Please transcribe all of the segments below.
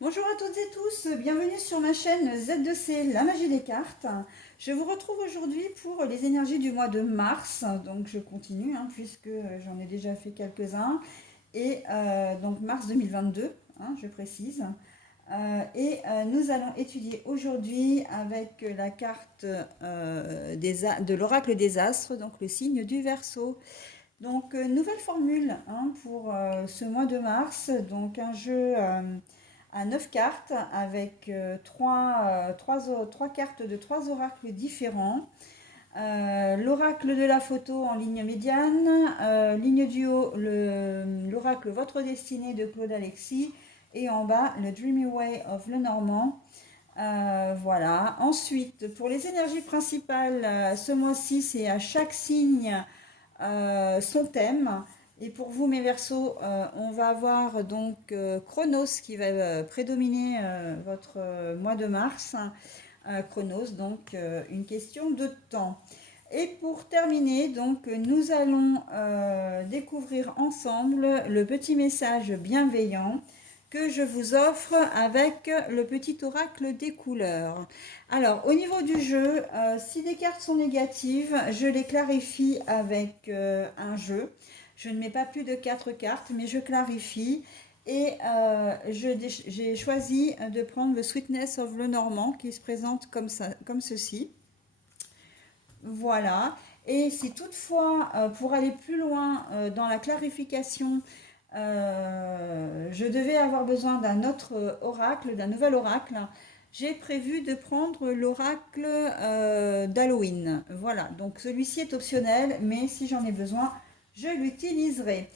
Bonjour à toutes et tous, bienvenue sur ma chaîne Z2C, la magie des cartes. Je vous retrouve aujourd'hui pour les énergies du mois de mars, donc je continue puisque j'en ai déjà fait quelques-uns, et donc mars 2022, je précise. Nous allons étudier aujourd'hui avec la carte de l'oracle des astres, donc le signe du Verseau. Donc nouvelle formule pour ce mois de mars, donc un jeu à 9 cartes avec trois cartes de 3 oracles différents. L'oracle de la photo en ligne médiane, ligne du haut, l'oracle Votre destinée de Claude Alexis, et en bas le Dreamy Way of Lenormand. Voilà. Ensuite, pour les énergies principales, ce mois-ci, c'est à chaque signe son thème. Et pour vous, mes Verseaux, on va avoir donc Chronos qui va prédominer votre mois de mars. Chronos, donc une question de temps. Et pour terminer, donc, nous allons découvrir ensemble le petit message bienveillant que je vous offre avec le petit oracle des couleurs. Alors, au niveau du jeu, si les cartes sont négatives, je les clarifie avec un jeu. Je ne mets pas plus de 4 cartes, mais je clarifie. Et j'ai choisi de prendre le Sweetness of Lenormand qui se présente comme, ça, comme ceci. Voilà. Et si toutefois, pour aller plus loin dans la clarification, je devais avoir besoin d'un autre oracle, d'un nouvel oracle, j'ai prévu de prendre l'oracle d'Halloween. Voilà, donc celui-ci est optionnel, mais si j'en ai besoin, je l'utiliserai.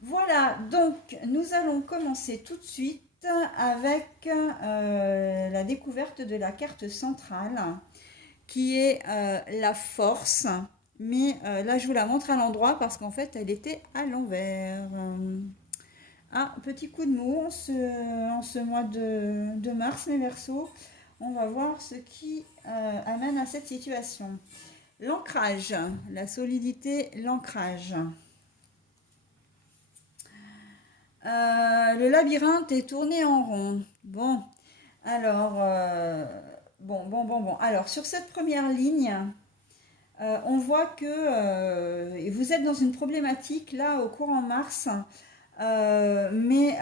Voilà, donc nous allons commencer tout de suite avec la découverte de la carte centrale qui est la force. Mais là, je vous la montre à l'endroit parce qu'en fait, elle était à l'envers. Un petit coup de mou en ce mois de mars, mes Verseaux. On va voir ce qui amène à cette situation. L'ancrage, la solidité, l'ancrage. Le labyrinthe est tourné en rond. Bon, alors, bon. Alors, sur cette première ligne, on voit que vous êtes dans une problématique là au courant mars, mais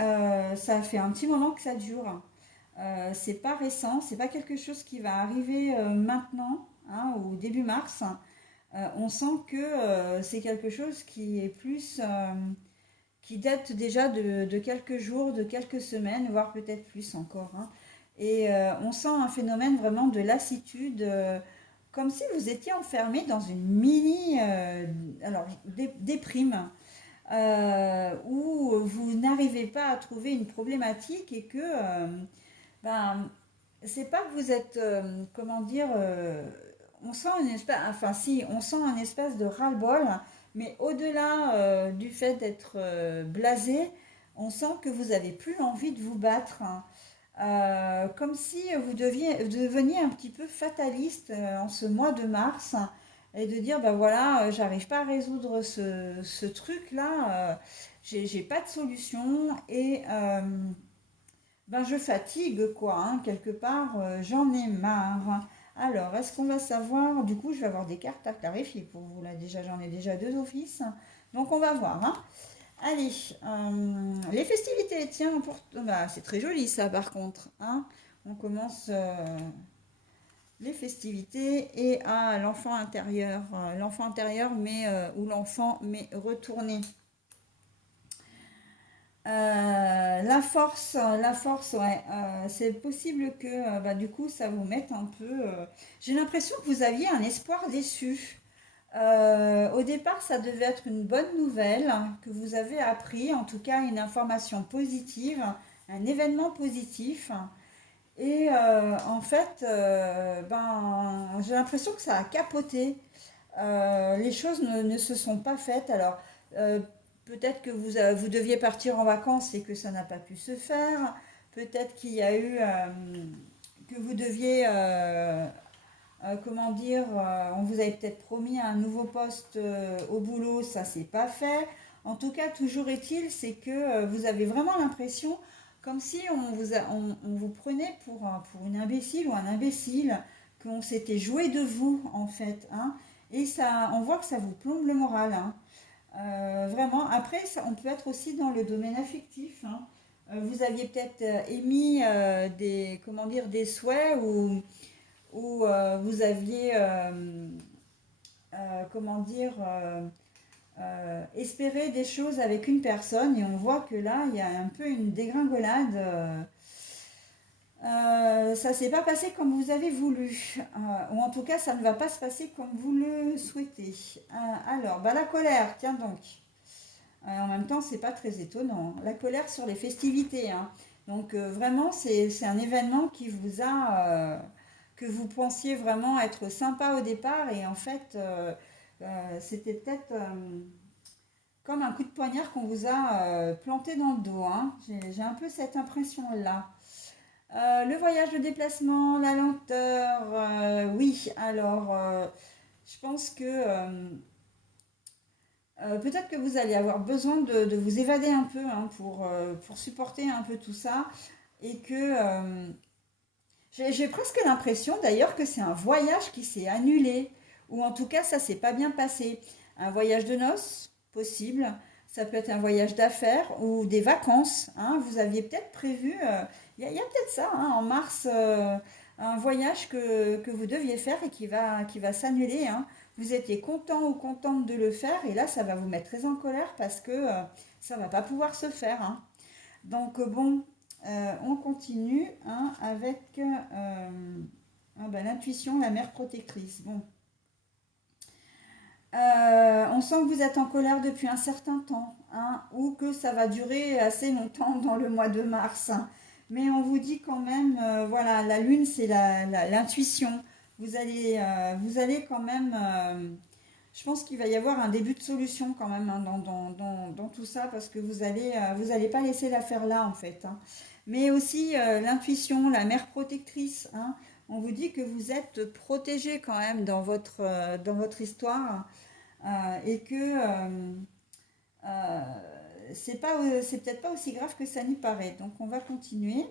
ça fait un petit moment que ça dure. C'est pas récent, c'est pas quelque chose qui va arriver maintenant, au début mars. On sent que c'est quelque chose qui est plus, qui date déjà de quelques jours, de quelques semaines, voire peut-être plus encore. Et on sent un phénomène vraiment de lassitude, comme si vous étiez enfermé dans une mini déprime, où vous n'arrivez pas à trouver une problématique et que, ben, c'est pas que vous êtes, comment dire, on sent une espèce, enfin si, on sent un espèce de ras-le-bol, mais au-delà du fait d'être blasé, on sent que vous avez plus envie de vous battre. Comme si deveniez un petit peu fataliste en ce mois de mars et de dire, ben voilà, j'arrive pas à résoudre ce truc-là, j'ai pas de solution et ben je fatigue quoi, quelque part, j'en ai marre. Alors, est-ce qu'on va savoir, du coup, je vais avoir des cartes à clarifier pour vous, là déjà, j'en ai déjà deux d'office, donc on va voir. Allez, les festivités, tiens, bah, c'est très joli ça par contre. On commence les festivités et l'enfant intérieur mais ou l'enfant mais retourné. La force, ouais. C'est possible que bah, du coup ça vous mette un peu. J'ai l'impression que vous aviez un espoir déçu. Au départ, ça devait être une bonne nouvelle que vous avez appris, en tout cas une information positive, un événement positif. Et en fait, ben, j'ai l'impression que ça a capoté. Les choses ne se sont pas faites. Alors, euh, peut-être que vous deviez partir en vacances et que ça n'a pas pu se faire. Peut-être qu'il y a eu que vous deviez comment dire, on vous avait peut-être promis un nouveau poste au boulot, ça s'est pas fait. En tout cas, toujours est-il, c'est que vous avez vraiment l'impression comme si on vous prenait pour une imbécile ou un imbécile, qu'on s'était joué de vous en fait, hein. Et ça, on voit que ça vous plombe le moral, hein. Vraiment, après, ça, on peut être aussi dans le domaine affectif, hein. Vous aviez peut-être émis des, comment dire, des souhaits ou vous aviez, comment dire, espérer des choses avec une personne et on voit que là, il y a un peu une dégringolade. Ça ne s'est pas passé comme vous avez voulu, ou en tout cas, ça ne va pas se passer comme vous le souhaitez. Alors, bah, la colère, tiens donc. En même temps, c'est pas très étonnant. La colère sur les festivités, hein. Donc, vraiment, c'est un événement qui vous a, que vous pensiez vraiment être sympa au départ, et en fait, c'était peut-être comme un coup de poignard qu'on vous a planté dans le dos, hein. J'ai un peu cette impression-là. Le voyage, le déplacement, la lenteur, oui. Alors, je pense que peut-être que vous allez avoir besoin de vous évader un peu, hein, pour supporter un peu tout ça. Et que j'ai presque l'impression d'ailleurs que c'est un voyage qui s'est annulé. Ou en tout cas, ça s'est pas bien passé. Un voyage de noces, possible. Ça peut être un voyage d'affaires ou des vacances, hein. Vous aviez peut-être prévu, il y a peut-être ça, hein, en mars, un voyage que vous deviez faire et qui va s'annuler, hein. Vous étiez content ou contente de le faire et là, ça va vous mettre très en colère parce que ça va pas pouvoir se faire, hein. Donc bon, on continue, hein, avec ah ben, l'intuition, la mère protectrice. Bon, on sent que vous êtes en colère depuis un certain temps, hein, ou que ça va durer assez longtemps dans le mois de mars, hein. Mais on vous dit quand même, voilà, la lune, c'est l'intuition. Vous allez quand même, je pense qu'il va y avoir un début de solution quand même, hein, dans tout ça, parce que vous allez pas laisser l'affaire là, en fait, hein. Mais aussi l'intuition, la mère protectrice, hein. On vous dit que vous êtes protégé quand même dans votre histoire, et que euh, c'est peut-être pas aussi grave que ça n'y paraît. Donc on va continuer.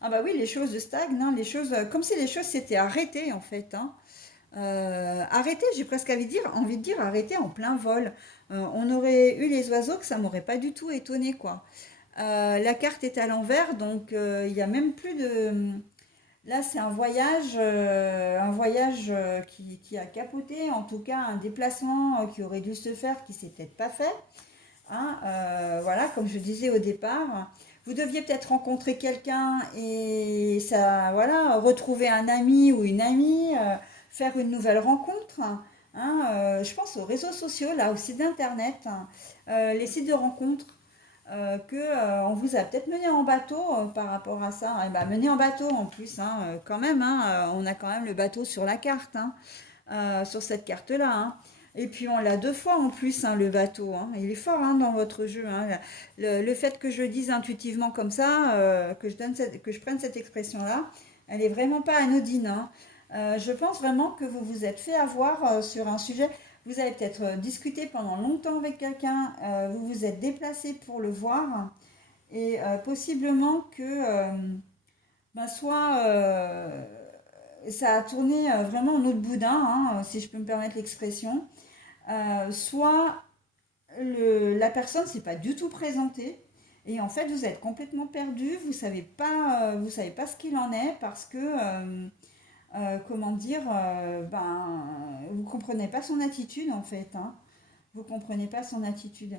Ah bah oui, les choses stagnent, hein, les choses, comme si les choses s'étaient arrêtées en fait, hein. Arrêtées, j'ai presque envie de dire arrêtées en plein vol. On aurait eu les oiseaux que ça m'aurait pas du tout étonné quoi. La carte est à l'envers, donc il n'y a même plus de. Là, c'est un voyage qui a capoté, en tout cas un déplacement qui aurait dû se faire, qui s'est peut-être pas fait, hein. Voilà, comme je disais au départ, vous deviez peut-être rencontrer quelqu'un et ça, voilà, retrouver un ami ou une amie, faire une nouvelle rencontre, hein. Je pense aux réseaux sociaux, là, aux sites d'internet, hein, les sites de rencontres que on vous a peut-être mené en bateau par rapport à ça. Eh ben, mené en bateau en plus, hein, quand même, hein, on a quand même le bateau sur la carte, hein, sur cette carte-là, hein. Et puis on l'a deux fois en plus, hein, le bateau, hein. Il est fort, hein, dans votre jeu, hein. Le fait que je dise intuitivement comme ça, que je prenne cette expression-là, elle est vraiment pas anodine, hein. Je pense vraiment que vous vous êtes fait avoir sur un sujet. Vous avez peut-être discuté pendant longtemps avec quelqu'un, vous vous êtes déplacé pour le voir, et possiblement que ben soit ça a tourné vraiment en autre boudin, hein, si je peux me permettre l'expression, soit la personne ne s'est pas du tout présentée, et en fait vous êtes complètement perdu, vous savez pas ce qu'il en est parce que comment dire, ben, vous comprenez pas son attitude en fait, hein. Vous comprenez pas son attitude.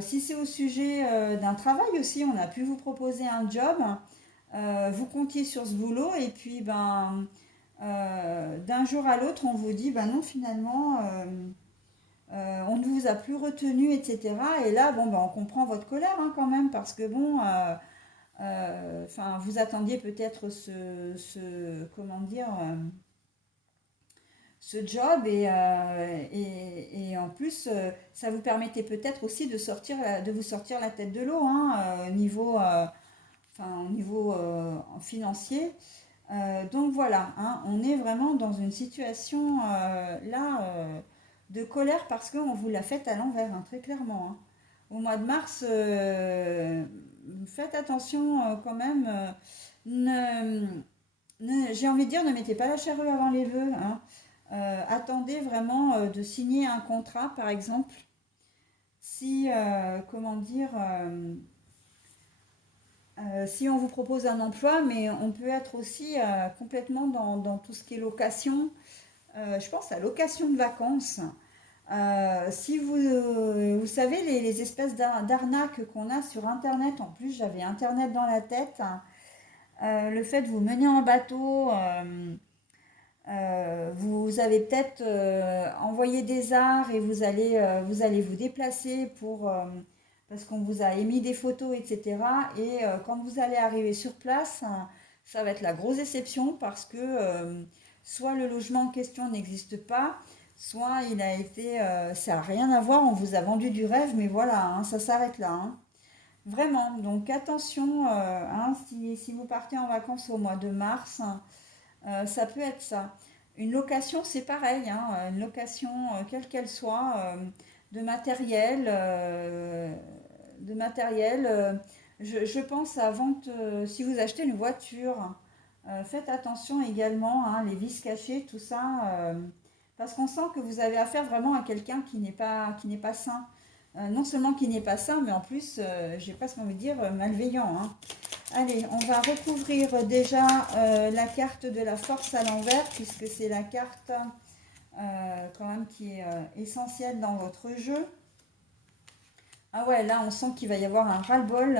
Si c'est au sujet d'un travail aussi, on a pu vous proposer un job, vous comptiez sur ce boulot et puis ben d'un jour à l'autre on vous dit ben non finalement on ne vous a plus retenu, etc. Et là bon ben on comprend votre colère, hein, quand même parce que bon enfin vous attendiez peut-être comment dire ce job et en plus ça vous permettait peut-être aussi de vous sortir la tête de l'eau, hein, au niveau financier. Donc voilà, hein, on est vraiment dans une situation là de colère parce qu'on vous l'a faite à l'envers, hein, très clairement, hein. Au mois de mars, faites attention quand même. Ne, j'ai envie de dire, ne mettez pas la charrue avant les bœufs, hein. Attendez vraiment de signer un contrat, par exemple. Si, comment dire, si on vous propose un emploi, mais on peut être aussi complètement dans tout ce qui est location. Je pense à location de vacances. Si vous savez, les espèces d'arnaques qu'on a sur Internet, en plus j'avais Internet dans la tête, hein. Le fait de vous mener en bateau, vous avez peut-être envoyé des arts et vous allez vous déplacer parce qu'on vous a émis des photos, etc. Et quand vous allez arriver sur place, hein, ça va être la grosse déception parce que soit le logement en question n'existe pas, soit il a été, ça n'a rien à voir, on vous a vendu du rêve, mais voilà, hein, ça s'arrête là, hein. Vraiment, donc attention, hein, si vous partez en vacances au mois de mars, ça peut être ça. Une location, c'est pareil, hein, une location, quelle qu'elle soit, de matériel, de matériel. Je pense à vente, si vous achetez une voiture, faites attention également, hein, les vis cachées, tout ça, parce qu'on sent que vous avez affaire vraiment à quelqu'un qui n'est pas sain. Non seulement qui n'est pas sain, mais en plus, j'ai pas ce qu'on veut dire, malveillant, hein. Allez, on va recouvrir déjà la carte de la force à l'envers, puisque c'est la carte quand même qui est essentielle dans votre jeu. Ah ouais, là on sent qu'il va y avoir un ras-le-bol.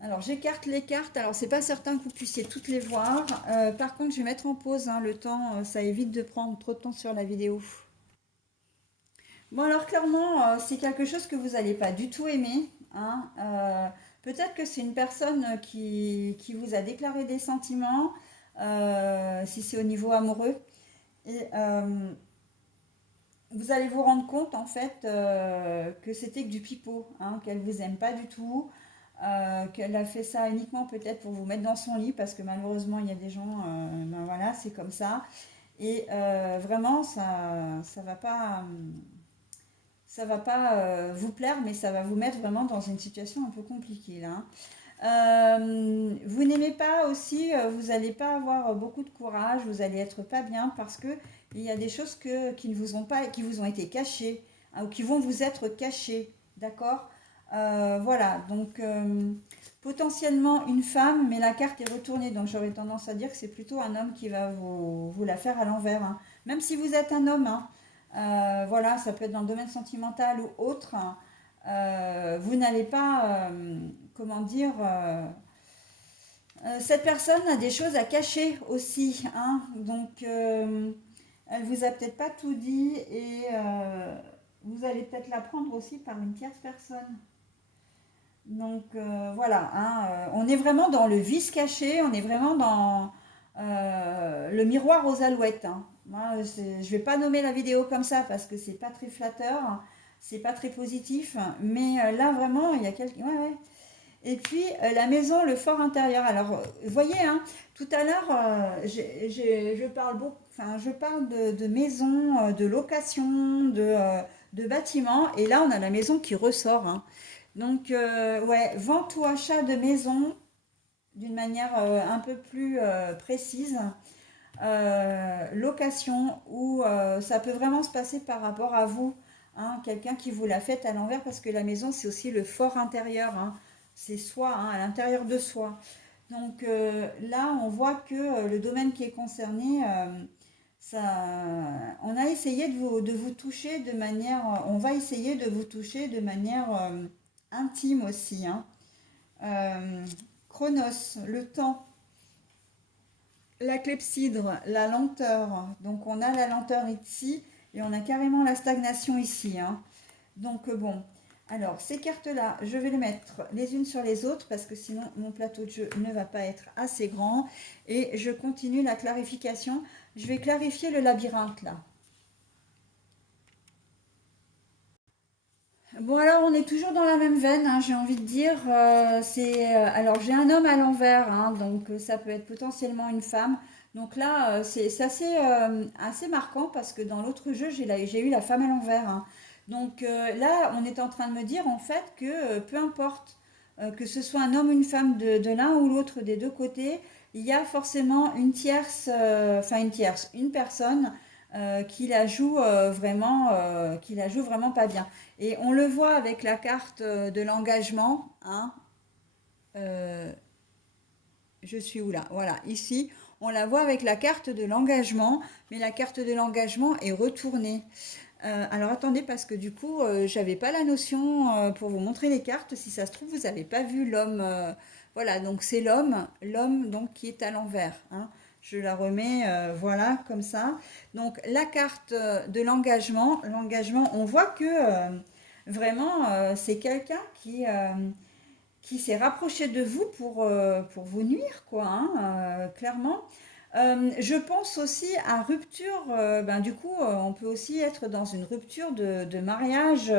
Alors j'écarte les cartes, alors c'est pas certain que vous puissiez toutes les voir. Par contre, je vais mettre en pause, hein, le temps, ça évite de prendre trop de temps sur la vidéo. Bon alors clairement, c'est quelque chose que vous n'allez pas du tout aimer, hein. Peut-être que c'est une personne qui vous a déclaré des sentiments, si c'est au niveau amoureux. Et vous allez vous rendre compte en fait que c'était que du pipeau, hein, qu'elle vous aime pas du tout, qu'elle a fait ça uniquement peut-être pour vous mettre dans son lit, parce que malheureusement il y a des gens, ben voilà, c'est comme ça. Et vraiment, ça va pas vous plaire, mais ça va vous mettre vraiment dans une situation un peu compliquée là, hein. Vous n'aimez pas aussi, vous n'allez pas avoir beaucoup de courage, vous allez être pas bien parce que il y a des choses qui ne vous ont pas, qui vous ont été cachées, hein, ou qui vont vous être cachées, d'accord? Voilà, donc potentiellement une femme, mais la carte est retournée, donc j'aurais tendance à dire que c'est plutôt un homme qui va vous la faire à l'envers, hein. Même si vous êtes un homme, hein, voilà, ça peut être dans le domaine sentimental ou autre, hein. Vous n'allez pas, comment dire, cette personne a des choses à cacher aussi, hein, donc elle vous a peut-être pas tout dit et vous allez peut-être l'apprendre aussi par une tierce personne. Donc voilà, hein, on est vraiment dans le vice caché, on est vraiment dans le miroir aux alouettes, hein. Moi, je ne vais pas nommer la vidéo comme ça parce que c'est pas très flatteur, hein, c'est pas très positif, mais là vraiment, il y a quelqu'un. Ouais, ouais. Et puis la maison, le fort intérieur. Alors, vous voyez, hein, tout à l'heure, je parle beaucoup, enfin, je parle de maison, de location, de bâtiment, et là, on a la maison qui ressort, hein. Donc, ouais, vente ou achat de maison d'une manière un peu plus précise. Location ou ça peut vraiment se passer par rapport à vous, hein, quelqu'un qui vous l'a fait à l'envers parce que la maison c'est aussi le fort intérieur, hein, c'est soi, hein, à l'intérieur de soi. Donc là on voit que le domaine qui est concerné, ça, on a essayé de vous toucher de manière, on va essayer de vous toucher de manière intime aussi, hein. Euh, Chronos, le temps. La clepsydre, la lenteur. Donc on a la lenteur ici et on a carrément la stagnation ici, hein. Donc bon, alors ces cartes-là, je vais les mettre les unes sur les autres parce que sinon mon plateau de jeu ne va pas être assez grand. Et je continue la clarification. Je vais clarifier le labyrinthe là. Bon alors on est toujours dans la même veine, hein, j'ai envie de dire. Alors j'ai un homme à l'envers, hein, donc ça peut être potentiellement une femme. Donc là c'est assez marquant parce que dans l'autre jeu j'ai eu la femme à l'envers, hein. Donc là on est en train de me dire en fait que peu importe. que ce soit un homme ou une femme de l'un ou l'autre des deux côtés, il y a forcément une tierce, une personne qui la joue vraiment pas bien. Et on le voit avec la carte de l'engagement, hein, euh, je suis où là? Voilà, ici, on la voit avec la carte de l'engagement, mais la carte de l'engagement est retournée. Alors attendez, parce que du coup, j'avais pas la notion pour vous montrer les cartes. Si ça se trouve, vous n'avez pas vu l'homme. Voilà, donc c'est l'homme donc qui est à l'envers, hein. Je la remets, voilà, comme ça. Donc la carte de l'engagement, on voit que vraiment, c'est quelqu'un qui s'est rapproché de vous pour vous nuire, quoi, hein, clairement. Je pense aussi à rupture, ben, du coup, on peut aussi être dans une rupture de mariage,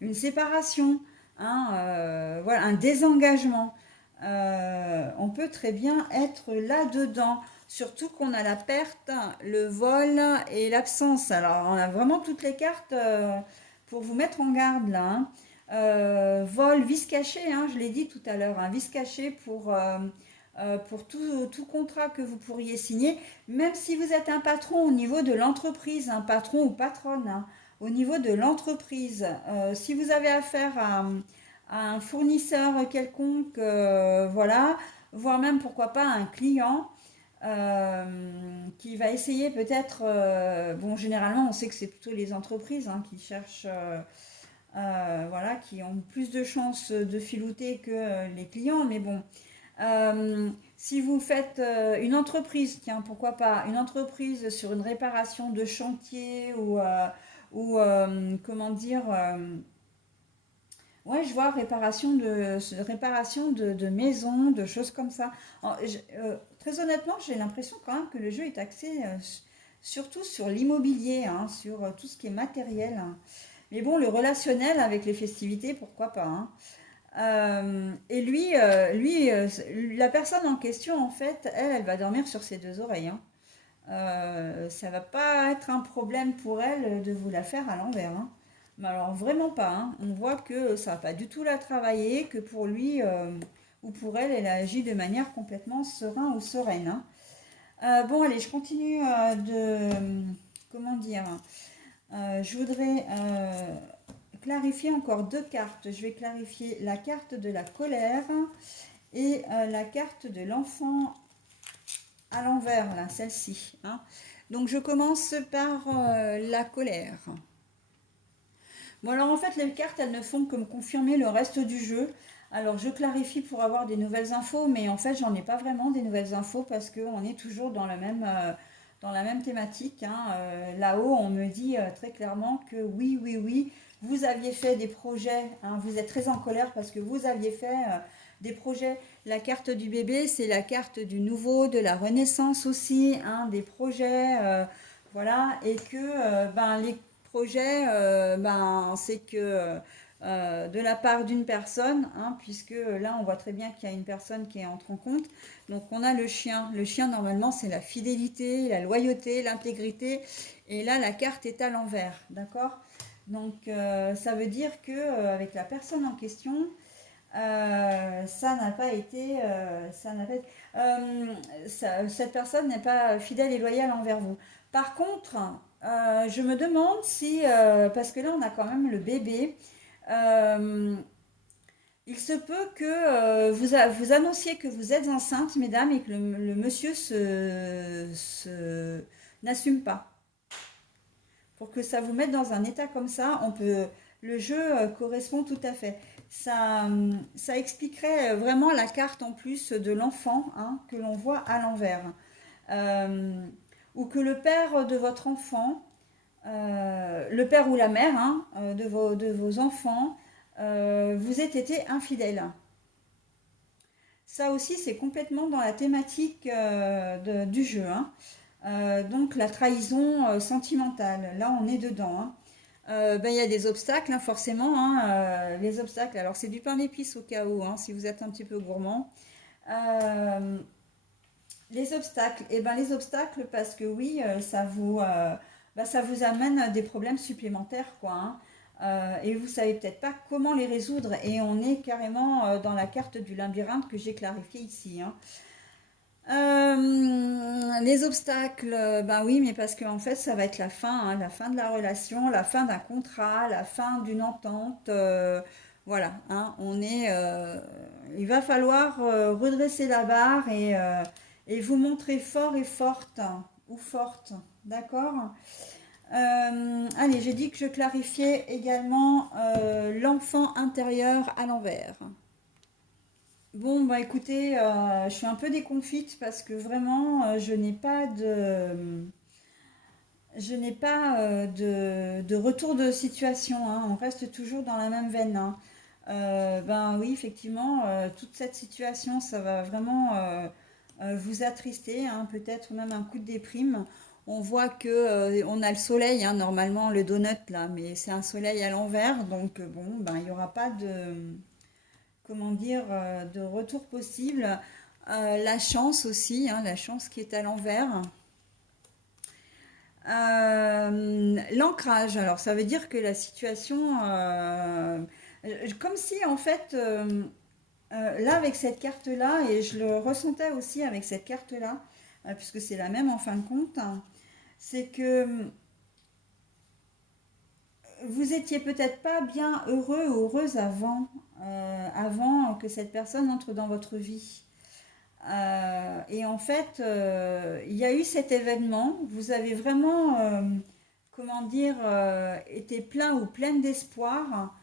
une séparation, hein, voilà, un désengagement. On peut très bien être là-dedans, surtout qu'on a la perte, le vol et l'absence. Alors, on a vraiment toutes les cartes pour vous mettre en garde là, hein. Vol, vice caché, hein, je l'ai dit tout à l'heure, un vice caché pour tout contrat que vous pourriez signer, même si vous êtes un patron au niveau de l'entreprise, un patron ou patronne, hein, au niveau de l'entreprise, si vous avez affaire à un fournisseur quelconque, voilà, voire même pourquoi pas un client, qui va essayer peut-être, bon généralement on sait que c'est plutôt les entreprises hein, qui cherchent, voilà, qui ont plus de chances de filouter que les clients, mais bon, si vous faites une entreprise, tiens, pourquoi pas, une entreprise sur une réparation de chantier comment dire, ouais, je vois réparation de maisons, de choses comme ça. Très honnêtement, j'ai l'impression quand même que le jeu est axé surtout sur l'immobilier, hein, sur tout ce qui est matériel, hein. Mais bon, le relationnel avec les festivités, pourquoi pas, hein. Et la personne en question, en fait, elle va dormir sur ses deux oreilles, hein. Ça va pas être un problème pour elle de vous la faire à l'envers, hein. Mais alors vraiment pas, hein. On voit que ça va pas du tout la travailler, que pour lui ou pour elle, elle agit de manière complètement sereine ou sereine, hein. Bon, allez, je continue comment dire, je voudrais clarifier encore deux cartes. Je vais clarifier la carte de la colère et la carte de l'enfant à l'envers, là, celle-ci, hein. Donc je commence par la colère. Bon alors en fait les cartes elles ne font que me confirmer le reste du jeu. Alors je clarifie pour avoir des nouvelles infos, mais en fait j'en ai pas vraiment des nouvelles infos parce qu'on est toujours dans la même thématique, hein. Là-haut on me dit très clairement que oui, oui, oui, vous aviez fait des projets, hein, vous êtes très en colère parce que vous aviez fait des projets. La carte du bébé c'est la carte du nouveau, de la renaissance aussi, hein, des projets, voilà, et que ben, les projet, ben, c'est que de la part d'une personne, hein, puisque là on voit très bien qu'il y a une personne qui entre en compte. Donc on a le chien. Le chien normalement c'est la fidélité, la loyauté, l'intégrité. Et là la carte est à l'envers, d'accord? Donc ça veut dire que avec la personne en question, ça n'a pas été, cette personne n'est pas fidèle et loyale envers vous. Par contre, je me demande si, parce que là on a quand même le bébé, euh, il se peut que vous annonciez que vous êtes enceinte, mesdames, et que le monsieur n'assume pas. Pour que ça vous mette dans un état comme ça, le jeu correspond tout à fait. Ça expliquerait vraiment la carte en plus de l'enfant, hein, que l'on voit à l'envers. Euh, ou que le père de votre enfant, le père ou la mère, hein, de vos enfants, vous ait été infidèle. Ça aussi, c'est complètement dans la thématique du jeu, hein. Donc la trahison sentimentale, là on est dedans, hein. Ben, il y a des obstacles, hein, forcément, hein, les obstacles, alors c'est du pain d'épices au cas où, hein, si vous êtes un petit peu gourmand. Euh, les obstacles, et ben les obstacles parce que oui, ça vous amène des problèmes supplémentaires, quoi, hein. et vous savez peut-être pas comment les résoudre. Et on est carrément dans la carte du labyrinthe que j'ai clarifié ici, hein. Les obstacles, ben oui, mais parce qu'en fait, ça va être la fin, hein, la fin de la relation, la fin d'un contrat, la fin d'une entente. Voilà, hein, il va falloir redresser la barre et vous montrer fort et forte, hein, ou forte, d'accord? Allez, j'ai dit que je clarifiais également l'enfant intérieur à l'envers. Bon, bah écoutez, je suis un peu déconfite parce que vraiment, je n'ai pas de retour de situation, hein. On reste toujours dans la même veine, hein. Ben oui, effectivement, toute cette situation, ça va vraiment vous attrister, hein, peut-être même un coup de déprime. On voit que on a le soleil, hein, normalement, le donut là, mais c'est un soleil à l'envers, donc bon, ben il n'y aura pas de comment dire, de retour possible. La chance aussi, hein, la chance qui est à l'envers. L'ancrage, alors ça veut dire que la situation, comme si en fait, là avec cette carte-là, et je le ressentais aussi avec cette carte-là, puisque c'est la même en fin de compte, hein, c'est que vous étiez peut-être pas bien heureux ou heureuse avant que cette personne entre dans votre vie. Et en fait, il y a eu cet événement. Vous avez vraiment, comment dire, été plein ou pleine d'espoir.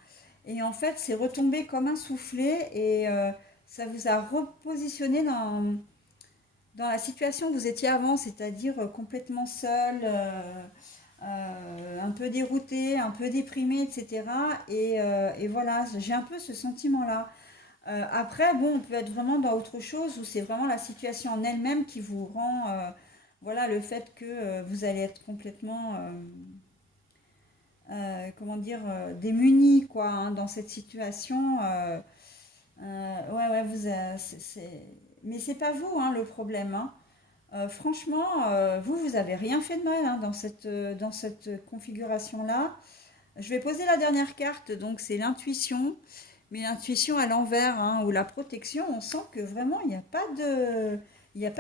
Et en fait, c'est retombé comme un soufflet et ça vous a repositionné dans la situation où vous étiez avant, c'est-à-dire complètement seul, un peu dérouté, un peu déprimé, etc. Et voilà, j'ai un peu ce sentiment-là. Après, bon, on peut être vraiment dans autre chose où c'est vraiment la situation en elle-même qui vous rend, voilà, le fait que vous allez être complètement, comment dire, démuni, quoi, hein, dans cette situation. Ouais, ouais, mais c'est pas vous, hein, le problème, hein. Franchement, vous avez rien fait de mal, hein, dans cette configuration-là. Je vais poser la dernière carte, donc c'est l'intuition. Mais l'intuition à l'envers, hein, ou la protection, on sent que vraiment il n'y a pas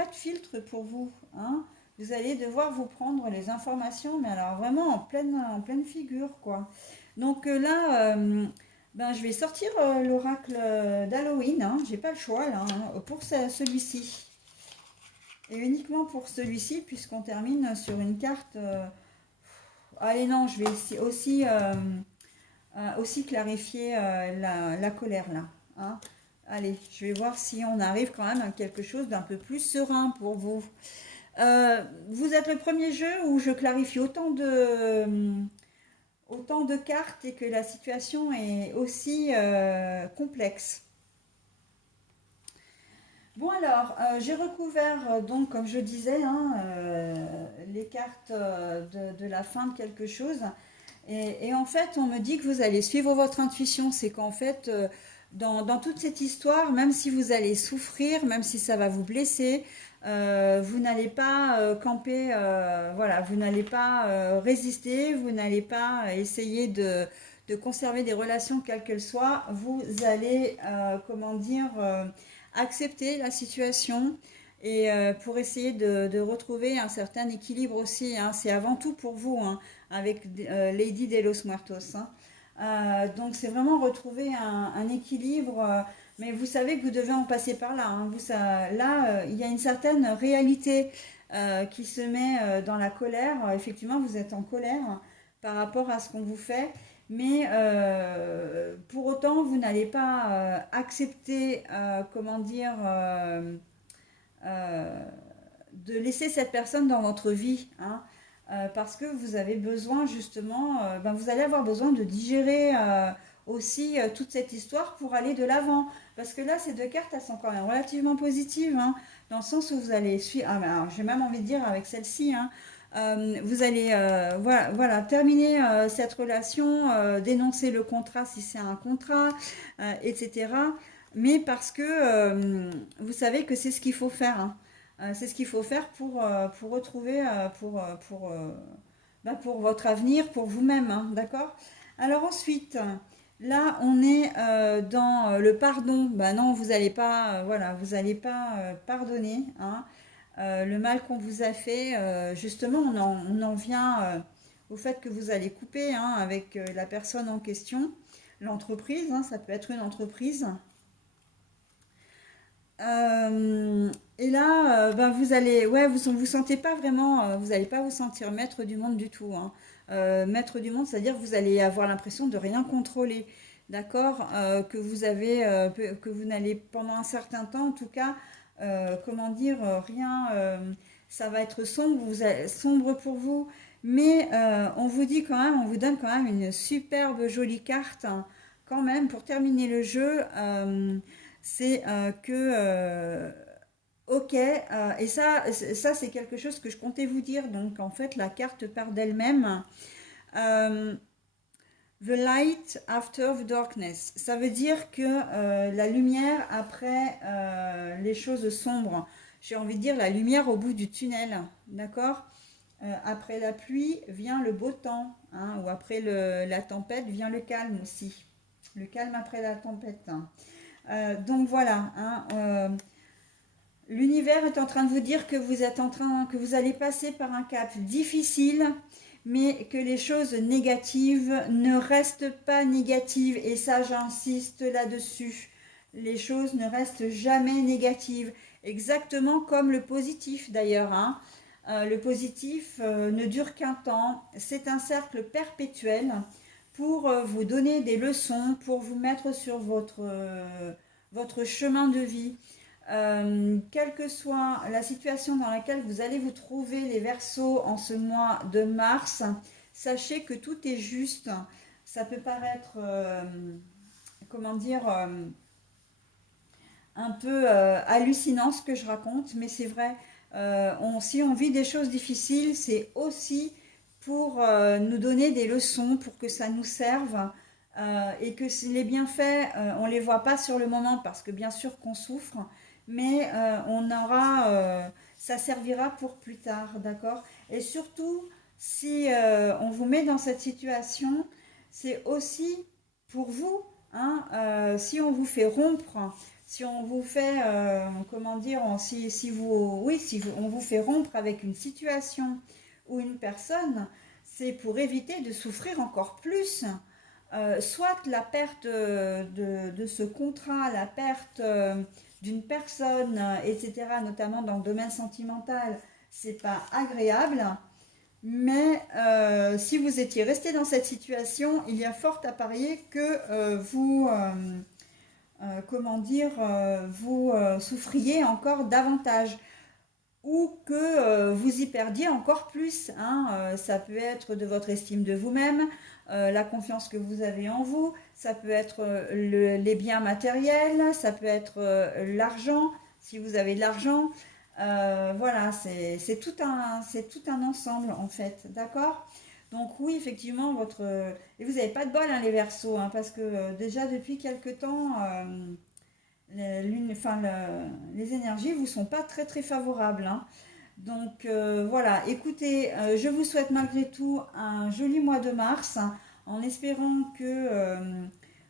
de filtre pour vous, hein. Vous allez devoir vous prendre les informations, mais alors vraiment en pleine figure, quoi. Donc là, ben, je vais sortir l'oracle d'Halloween, hein. J'ai pas le choix là, hein, pour celui-ci. Et uniquement pour celui-ci, puisqu'on termine sur une carte. Allez, non, je vais aussi clarifier la colère là, hein. Allez, je vais voir si on arrive quand même à quelque chose d'un peu plus serein pour vous. Vous êtes le premier jeu où je clarifie autant de cartes et que la situation est aussi complexe. Bon alors, j'ai recouvert donc comme je disais, hein, les cartes de la fin de quelque chose. Et en fait, on me dit que vous allez suivre votre intuition. C'est qu'en fait, dans toute cette histoire, même si vous allez souffrir, même si ça va vous blesser, vous n'allez pas camper, voilà, vous n'allez pas résister, vous n'allez pas essayer de conserver des relations quelles qu'elles soient. Vous allez, comment dire, accepter la situation et pour essayer de retrouver un certain équilibre aussi, hein. C'est avant tout pour vous, hein, avec Lady de los Muertos, hein. Donc c'est vraiment retrouver un équilibre, mais vous savez que vous devez en passer par là, hein. Là, il y a une certaine réalité qui se met dans la colère. Effectivement, vous êtes en colère par rapport à ce qu'on vous fait, mais pour autant, vous n'allez pas accepter, comment dire, euh, de laisser cette personne dans votre vie, hein, parce que vous avez besoin justement, ben vous allez avoir besoin de digérer aussi toute cette histoire pour aller de l'avant. Parce que là, ces deux cartes, elles sont quand même relativement positives, hein, dans le sens où vous allez suivre, ah, ben, alors, j'ai même envie de dire avec celle-ci, hein, vous allez voilà, terminer cette relation, dénoncer le contrat si c'est un contrat, etc. Mais parce que vous savez que c'est ce qu'il faut faire, hein. C'est ce qu'il faut faire pour retrouver, pour votre avenir, pour vous-même, hein, d'accord? Alors ensuite, là, on est dans le pardon. Ben non, vous n'allez pas, voilà, vous n'allez pas pardonner, hein, le mal qu'on vous a fait. Justement, on en vient au fait que vous allez couper, hein, avec la personne en question, l'entreprise, hein, ça peut être une entreprise. Et là, ben vous allez, ouais, vous sentez pas vraiment, vous n'allez pas vous sentir maître du monde du tout, hein. Maître du monde, c'est-à-dire que vous allez avoir l'impression de rien contrôler, d'accord? Que vous avez, que vous n'allez pendant un certain temps, en tout cas, comment dire, rien, ça va être sombre, sombre pour vous, mais on vous dit quand même, on vous donne quand même une superbe jolie carte, hein, quand même, pour terminer le jeu. C'est ok, et ça c'est quelque chose que je comptais vous dire. Donc en fait, la carte part d'elle-même. Euh, the light after the darkness. Ça veut dire que la lumière après les choses sombres. J'ai envie de dire la lumière au bout du tunnel. D'accord. Après la pluie vient le beau temps, hein, ou après la tempête vient le calme aussi. Le calme après la tempête, hein. Donc voilà, hein, l'univers est en train de vous dire que vous êtes en train, que vous allez passer par un cap difficile, mais que les choses négatives ne restent pas négatives. Et ça, j'insiste là-dessus. Les choses ne restent jamais négatives. Exactement comme le positif d'ailleurs, hein. Le positif ne dure qu'un temps. C'est un cercle perpétuel pour vous donner des leçons, pour vous mettre sur votre chemin de vie. Quelle que soit la situation dans laquelle vous allez vous trouver, les Verseaux, en ce mois de mars, sachez que tout est juste. Ça peut paraître, comment dire, un peu hallucinant ce que je raconte, mais c'est vrai. Si on vit des choses difficiles, c'est aussi pour nous donner des leçons, pour que ça nous serve, et que les bienfaits, on ne les voit pas sur le moment parce que bien sûr qu'on souffre, mais ça servira pour plus tard, d'accord? Et surtout, si on vous met dans cette situation, c'est aussi pour vous, hein, si on vous fait rompre, si on vous fait, comment dire, on vous fait rompre avec une situation ou une personne, c'est pour éviter de souffrir encore plus. Soit la perte de ce contrat, la perte d'une personne, etc., notamment dans le domaine sentimental, c'est pas agréable. Mais si vous étiez resté dans cette situation, il y a fort à parier que comment dire, vous souffriez encore davantage ou que vous y perdiez encore plus, hein. Ça peut être de votre estime de vous-même, la confiance que vous avez en vous, ça peut être les biens matériels, ça peut être l'argent, si vous avez de l'argent. Voilà, c'est tout un ensemble en fait, d'accord? Donc oui, effectivement, et vous n'avez pas de bol, hein, les Verseaux, hein, parce que déjà depuis quelque temps, les énergies vous sont pas très très favorables, hein. Donc voilà, écoutez, je vous souhaite malgré tout un joli mois de mars, hein, en espérant que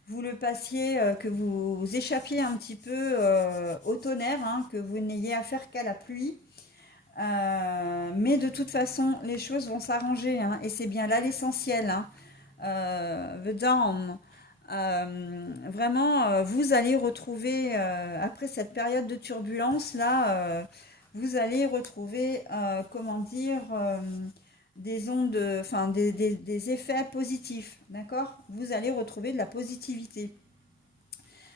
vous le passiez, que vous échappiez un petit peu au tonnerre, hein, que vous n'ayez affaire qu'à la pluie. Mais de toute façon, les choses vont s'arranger, hein, et c'est bien là l'essentiel, hein. The Dawn. Vraiment, vous allez retrouver, après cette période de turbulence, là, vous allez retrouver, comment dire, des ondes, enfin des effets positifs, d'accord? Vous allez retrouver de la positivité.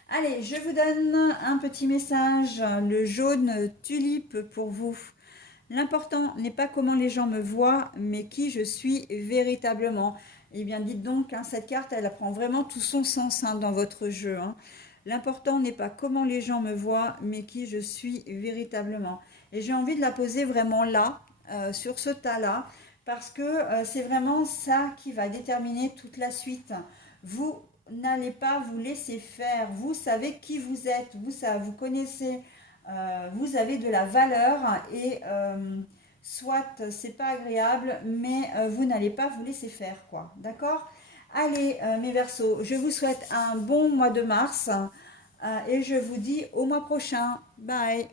Allez, je vous donne un petit message, le jaune tulipe pour vous. L'important n'est pas comment les gens me voient, mais qui je suis véritablement. Eh bien, dites donc, hein, cette carte, elle prend vraiment tout son sens, hein, dans votre jeu, hein. L'important n'est pas comment les gens me voient, mais qui je suis véritablement. Et j'ai envie de la poser vraiment là, sur ce tas-là, parce que c'est vraiment ça qui va déterminer toute la suite. Vous n'allez pas vous laisser faire. Vous savez qui vous êtes, vous connaissez, vous avez de la valeur et soit c'est pas agréable, mais vous n'allez pas vous laisser faire, quoi. D'accord? Allez, mes Verseaux, je vous souhaite un bon mois de mars et je vous dis au mois prochain. Bye.